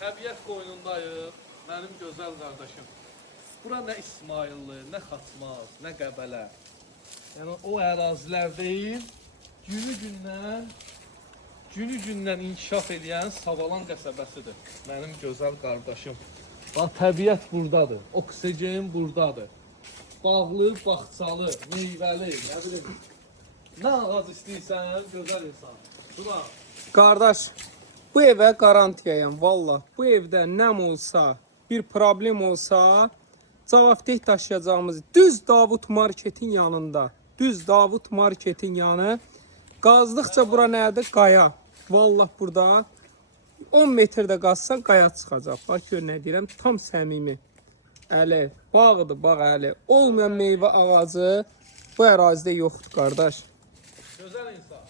Təbiət qoynundayıq, mənim gözəl qardaşım. Bura nə İsmailli, nə Xaçmaz, nə Qəbələ. Yəni o ərazilər deyil, günü-gündən inkişaf edən Savalan qəsəbəsidir. Mənim gözəl qardaşım. Bax, təbiət buradadır, oksigen buradadır. Bağlı, bağçalı, meyvəli, nə bilim. Nə ağac istəyirsən, gözəl insan. Bura. Qardaş, bu evə qarantiyayam, valla. Bu evdə nəm olsa, bir problem olsa, cavabdeh daşıyacağımız düz Davut Marketin yanında. Düz Davut Marketin yanı. Qazdıqca bura nədir? Qaya. Vallah burada 10 metrdə qazsan qaya çıxacaq. Bax gör nə deyirəm, tam səmimi. Əli, bağdır, bağ əli. Olmayan meyvə ağacı bu ərazidə yoxdur, qardaş. Gözəl insan.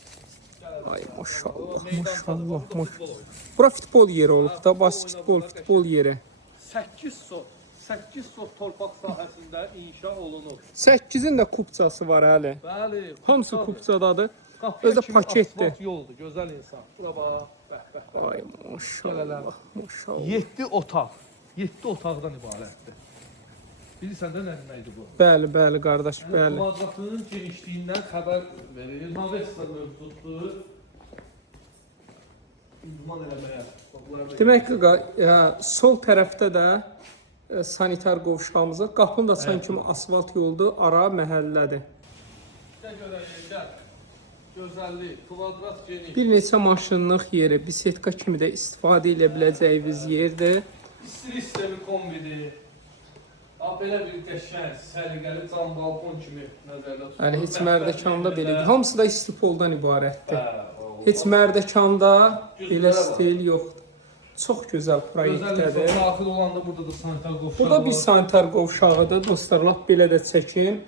Ay maşallah, maşallah, maşallah. Bura futbol yeri olub da, basketbol, futbol yeri. 8 sot torpaq sahəsində inşa olunub. 8-in də kupçası var hələ. Bəli. Hamısı kupçadadır. Qapıya Özü kimi paketdir. asfalt yoldur, gözəl insan. Bura bax, bəh. Ay maşallah, maşallah. 7 otaq. 7 otaqdan ibarətdir. Bilirsən də nə idi bu? Bəli, bəli qardaş, Yəni, bəli. kvadratının genişliyindən xəbər verir. Navesta mövcuddur. İdman eləməyə. Demək ki, sol tərəfdə də sanitar qovşağımız var. Qapının da çan kimi asfalt yoldur, ara məhəllədir. Sizə görə yerdə gözəllik, kvadrat geniş. Bir neçə maşınlıq yeri, bisetka kimi də istifadə edə biləcəyiniz yerdir. İstiri sistemi kombidir. Belə bir qəşəng, səliqəli cam balkon kimi nəzərdə tutulur. Yəni heç Mərdəkanda belə deyil. Hamısı da istifoldan ibarətdir. Heç Mərdəkanda belə stil yoxdur. Çox gözəl proyektdədir. Gözəl daxil olanda burada da sanitar qovşağı var. Burada bir sanitar qovşağıdır. Dostlar, lap belə də çəkin.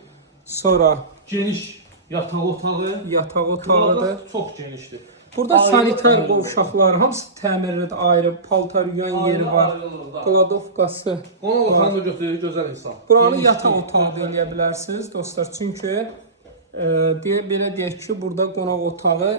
Sonra geniş yataq otağı. yataq otağıdır. Kvadrat çox genişdir. Burada sanitar qovşaqlar, hamısı təmirlidir, ayrı paltar yuyan yeri var. Qladovkası. Qonaq otağını da götürür, gözəl insan. Buranı yataq otağı da eləyə bilərsiniz dostlar. Çünki belə deyək ki, burada qonaq otağı,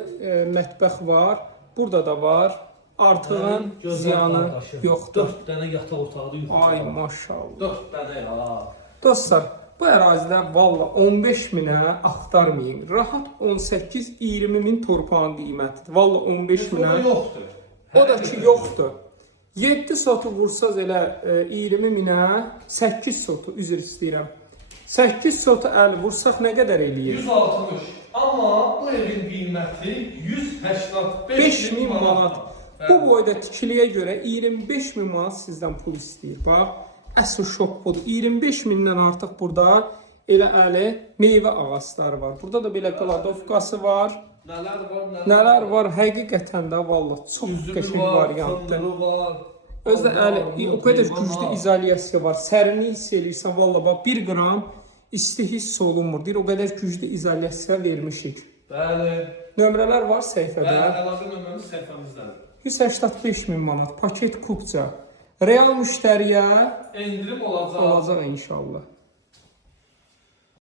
mətbəx var. Burada da var. Artığın ziyanı yoxdur. 4 dənə yataq otağı yoxdur. Ay maşallah. 4 dənə ya. Dostlar, bu ərazidə valla 15 minə axtarmayın. Rahat 18-20 min torpağın qiymətidir. Valla 15 minə. Yoxdur. O da ki yoxdur. 7 sotu vursaz elə 20 minə, 8 sotu, üzr istəyirəm. 8 sotu əl vursaq nə qədər eləyir? 160. Amma bu evin qiyməti 185 5 min manat. Bu boyda tikiliyə görə 25 min manat sizdən pul istəyir. Bax, əsl şok budur. 25 mindən artıq burada elə əli meyvə ağacları var. Burada da belə qladovkası var. Nələr var, Nələr var, həqiqətən də valla çox qəşəng variantdır. Özdə əli o qədər güclü izolyasiya var. Sərinlik hiss edirsən, valla bax 1 qram isti hiss olunmur. Deyir, o qədər güclü izolyasiya vermişik. Bəli. Nömrələr var səhifədə. Bəli, əlaqə nömrəmiz səhifəmizdədir. 185 min manat paket kupça. Real müştəriyə endirim olacaq. olacaq inşallah.